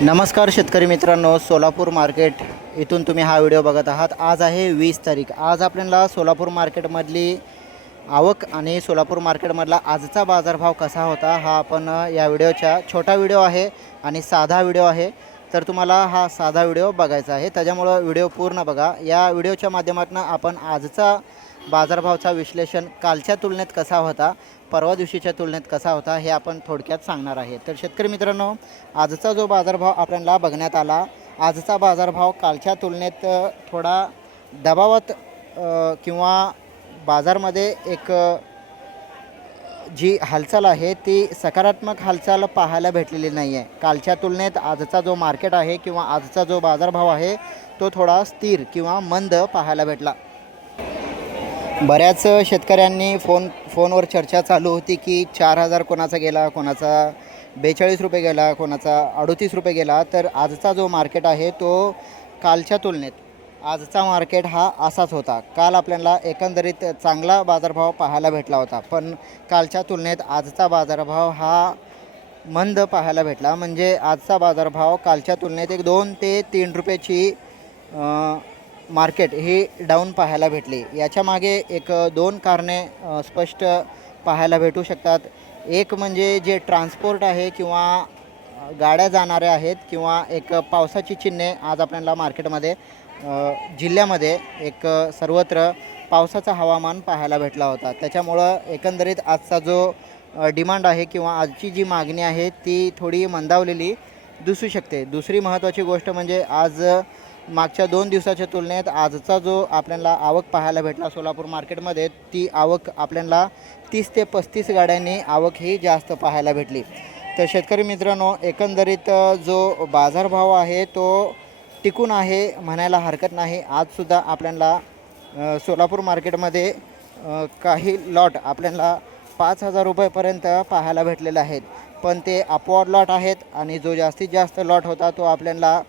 नमस्कार शेतकरी मित्रांनो, सोलापूर मार्केट इथून तुम्ही हा व्हिडिओ बघत आहात। आज आहे 20 तारीख। आज आपल्याला सोलापूर मार्केटमधली आवक आणि सोलापूर मार्केटमधला आजचा बाजारभाव कसा होता हा आपण या व्हिडिओचा छोटा व्हिडिओ आहे आणि साधा व्हिडिओ आहे। तर तुम्हाला हा साधा व्हिडिओ बघायचा आहे, त्याच्यामुळे व्हिडिओ पूर्ण बघा। या व्हिडिओच्या माध्यमातून आपण आजचा बाजारभावाचा विश्लेषण कालच्या तुलनेत कसा होता, परवा दिवशीच्या तुलनेत कसा होता हे आपण थोडक्यात सांगणार आहे। तर शेतकरी मित्रांनो, आजचा जो बाजारभाव आपल्याला बघण्यात आला, आजचा बाजारभाव कालच्या तुलनेत थोडा दबावात किंवा बाजारमध्ये एक जी हालचाल आहे ती सकारात्मक हालचाल पाहायला भेटलेली नाही आहे। कालच्या तुलनेत आजचा जो मार्केट आहे किंवा आजचा जो बाजारभाव आहे तो थोडा स्थिर किंवा मंद पाहायला भेटला। बऱ्याच शेतकऱ्यांनी फोनवर चर्चा चालू होती की 4000 कोणाचा गेला, कोणाचा 42 रुपये गेला, कोणाचा 38 रुपये गेला। तर आजचा जो मार्केट आहे तो कालच्या तुलनेत आजचा मार्केट हा असाच होता। काल आपल्याला एकंदरीत चांगला बाजारभाव पाहायला भेटला होता, पण कालच्या तुलनेत आजचा बाजारभाव हा मंद पाहायला भेटला। म्हणजे आजचा बाजारभाव कालच्या तुलनेत एक 2 ते 3 रुपयाची मार्केट ही डाऊन पाहायला भेटली। याच्या मागे एक 2 कारणे स्पष्ट पाहायला भेटू शकतात। एक म्हणजे जे ट्रान्सपोर्ट आहे किंवा गाड्या जाणाऱ्या आहेत किंवा एक पावसाची चिन्हे आज आपल्याला मार्केटमध्ये जिल्ह्यामध्ये एक सर्वत्र पावसाचा हवामान पाहायला भेटला होता। त्याच्यामुळं एकंदरीत आजचा जो डिमांड आहे किंवा आजची जी मागणी आहे ती थोडी मंदावलेली दिसू शकते। दुसरी महत्त्वाची गोष्ट म्हणजे आज मागच्या 2 दिवसाच्या तुलनेत आजचा जो आपल्याला आवक पाहायला भेटला सोलापूर मार्केटमध्ये, ती आवक आपल्याला 30 ते 35 गाड्यांनी आवक ही जास्त पाहायला भेटली। तर शेतकरी मित्रांनो, एकंदरीत जो बाजारभाव आहे तो टिकून आहे म्हणायला हरकत नाही। आजसुद्धा आपल्याला सोलापूर मार्केटमध्ये काही लॉट आपल्याला 5000 रुपयेपर्यंत पाहायला भेटलेले आहेत, पण ते अपवाद लॉट आहेत आणि जो जास्तीत जास्त लॉट होता तो आपल्याला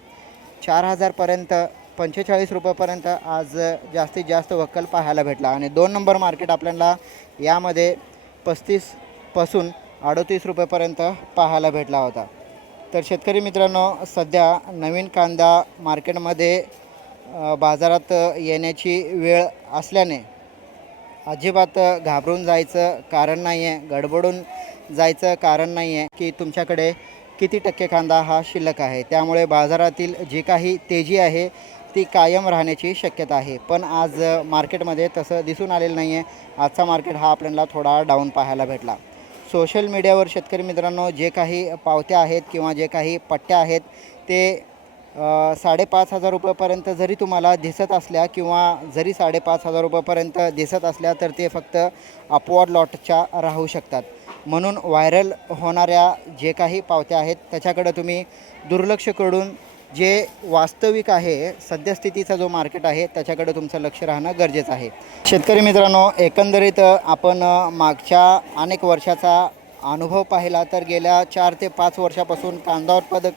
4000 पर्यंत 45 रुपयापर्यंत आज जास्तीत जास्त वक्कल पाहायला भेटला। आणि 2 नंबर मार्केट आपल्याला यामध्ये 35 पासून 38 रुपयापर्यंत पाहायला भेटला होता। तर शेतकरी मित्रांनो, सध्या नवीन कांदा मार्केटमध्ये बाजारात येण्याची वेळ असल्याने अजिबात घाबरून जायचं कारण नाही आहे, गडबडून जायचं कारण नाही आहे की तुमच्याकडे किती टक्के कांदा हा शिल्लक आहे। त्यामुळे बाजारातील जी काही तेजी आहे ती कायम राहण्याची शक्यता आहे, पण आज मार्केटमध्ये तसं दिसून आलेलं नाही आहे। आजचा मार्केट हा आपल्याला थोडा डाऊन पाहायला भेटला। सोशल मीडियावर शेतकरी मित्रांनो जे काही पावत्या आहेत किंवा जे काही पट्ट्या आहेत ते 5500 रुपयापर्यंत जरी तुम्हाला दिसत असल्या किंवा जरी 5500 रुपयापर्यंत दिसत असल्या तर ते फक्त अपवाद लॉटच्या राहू शकतात। म्हणून व्हायरल होणाऱ्या जे काही पावत्या आहेत त्याच्याकडे तुम्ही दुर्लक्ष करून जे वास्तविक आहे सद्यस्थितीचा जो मार्केट आहे त्याच्याकडे तुमचं लक्ष राहणं गरजेचं आहे। शेतकरी मित्रांनो, एकंदरीत आपण मागच्या अनेक वर्षाचा अनुभव पाहिला तर गेल्या 4 ते 5 वर्षापासून कांदा उत्पादक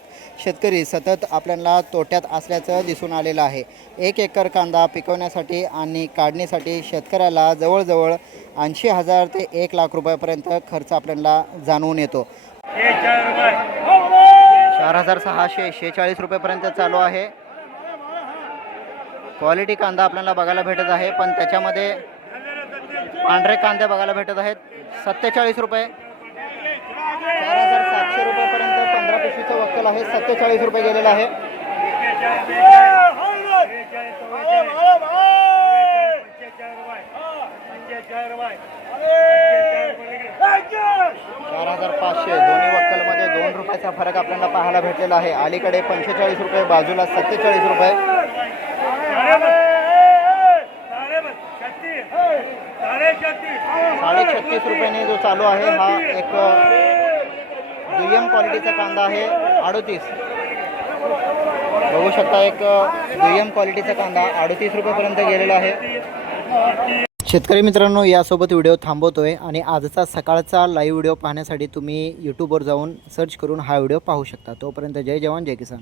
शेतकरी सतत आपल्याला तोट्यात असल्याचं दिसून आलेलं आहे। 1 एकर कांदा पिकवण्यासाठी आणि काढणीसाठी शेतकऱ्याला जवळजवळ 80,000 ते 1 लाख रुपयापर्यंत खर्च आपल्याला जाणवून येतो। 4646 रुपयापर्यंत चालू आहे। क्वालिटी कांदा आपल्याला बघायला भेटत आहे, पण त्याच्यामध्ये पांढरे कांदे बघायला भेटत आहेत 47 रुपये। 4700 रुपयापर्यंत 15 पिशवीचं वक्कल आहे, 47 रुपये गेलेलं आहे। 4500 दोन्ही वक्कलमध्ये 2 रुपयाचा फरक आपल्याला पाहायला भेटलेला आहे। अलीकडे 45 रुपये, बाजूला 47 रुपये। 36.5 रुपयाने जो चालू आहे हा एक दुय्यम क्वालिटीचा कांदा आहे। 38 बघू शकता, एक दुय्यम क्वालिटीचा कांदा 38 रुपयापर्यंत गेलेला आहे। शेतकरी मित्रांनो, यासोबत व्हिडिओ थांबवतोय आणि आजचा सकाळचा लाईव्ह व्हिडिओ पाहण्यासाठी तुम्ही यूट्यूबवर जाऊन सर्च करून हा व्हिडिओ पाहू शकता। तोपर्यंत जय जवान जय किसान।